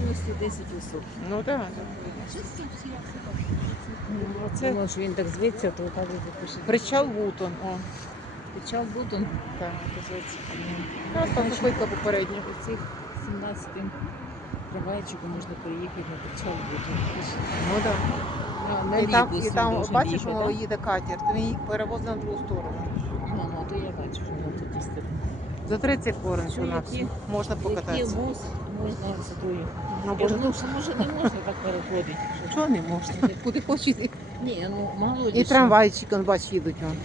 дальністю 10 висот. Ну так. Оце Думав, що він так зветься, то так запише. причал Вутон. О, Причал Бутон. так, називається. Ну, там зупинка попередня. По цих 17-м трамвайчиком можна приїхати на причал Бутон. Ну так. На, на І там, і там бачиш, їхати, воно їде катер, то він їх перевозить на другу сторону. Ну, ну, то я бачу, що воно тут істина. За 30 корень Що, у нас які- можна Який покататися. вуз можна? Ну, Я боже, думаю, що може не можна так переходити. що- чого не можна? Куди хочеш. Ні, ну молодіше. І трамвайчик, он, бач, їдуть. Он.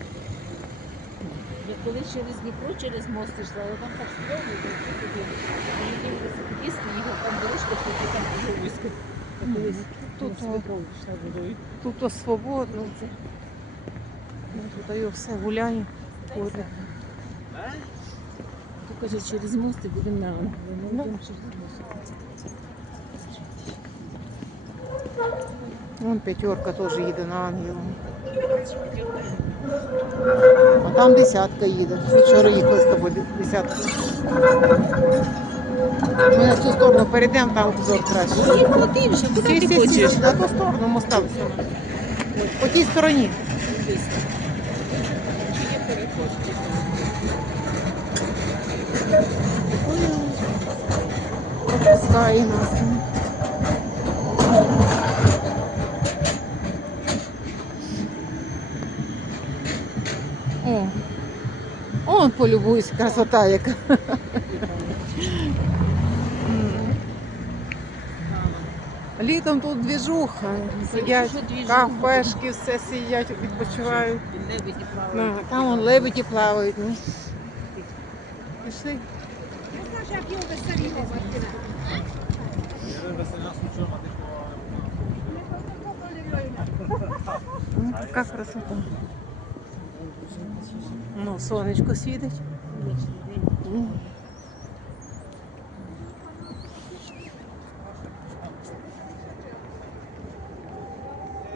Я коли через Дніпро, через мост йшла, але там так стрьомно, і їхав, там дорожка, тут там дуже вузько. Я колись Тут, тут о. Йшла водою. Тут то свободно. Ну, Тут його все гуляє. ходить. То через мост і будемо на Ангелі. Ми Ну. мост. Вон п'ятерка теж їде на ангелу. А там десятка їде. Вчора їхали з тобою десятка. Ми на цю сторону перейдемо, там обзор краще. Подивишся, куди Сі, ти хочеш? на ту сторону моста все. По тій стороні. Пропускає нас. О, он полюбуйся, красота яка. Літом тут двіжуха, сидять, кафешки, все сидять, відпочивають. Лебеді плавають. Ну, Ну, така красота. Ну, сонечко світить.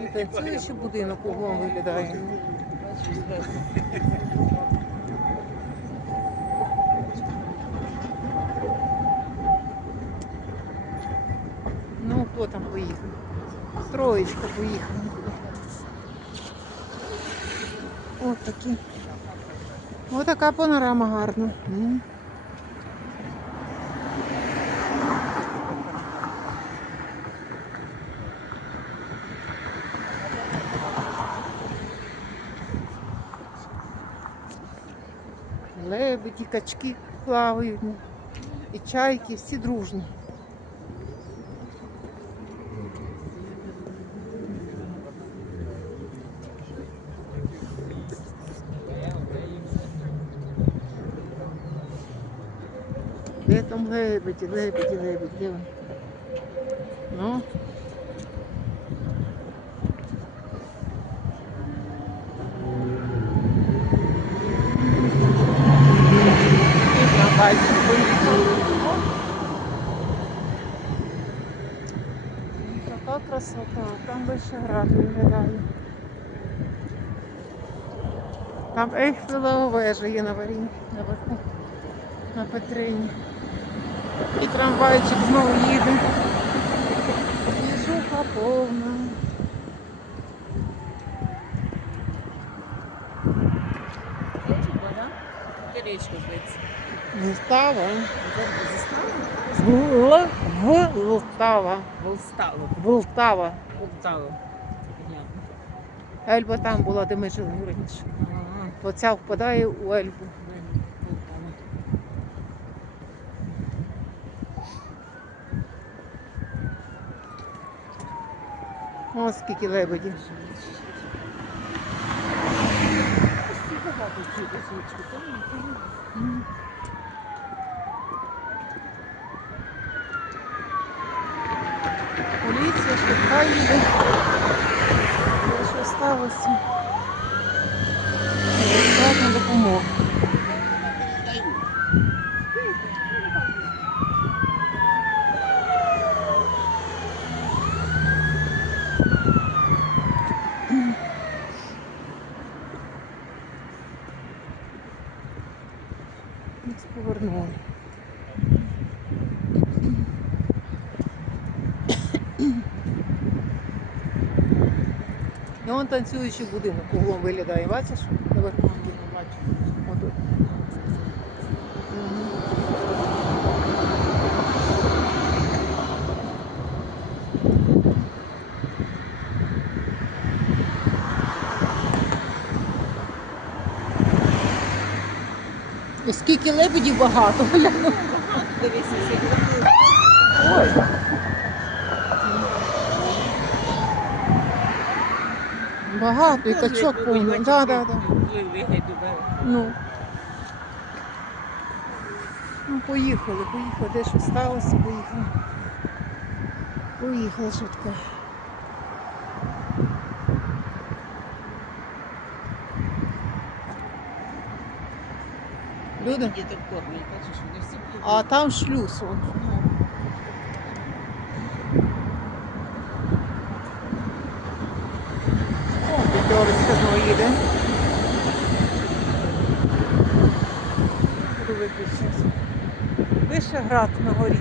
І танцює ще будинок кругом виглядає. Ну, хто там поїхав? Троєчка поїхала. Ось такі. Ось така панорама гарна. Лебеді, качки плавають. І чайки, всі дружно. Де там лебеді, лебеді, лебеді, де вони? Ну. Така красота, там Вишеград виглядає. Там Ейфелева вежа є на варі, наверху, на Петрині. І трамвайчик знову їде. Двіжуха повна. Річка зветься. Застава. Застава? В. Волтава. Волтало. Ельба там була, де ми жили раніше. Оця впадає у Ельбу. Ось скільки освічки. Поліція, швидка їде. Що сталося? Повернули. І он танцюючий будинок углом виглядає, бачиш? Наверху. Скільки лебедів багато. Багато, і качок повно. Да, да, да. Ну. Ну, поїхали, поїхали. Де що сталося, поїхали. Поїхали швидко. Люди? Діток кормять, бачиш, вони всі п'ють. А там шлюз. Вон. Ну, О, п'ятерочка знову їде. Буду. Вишеград на горі.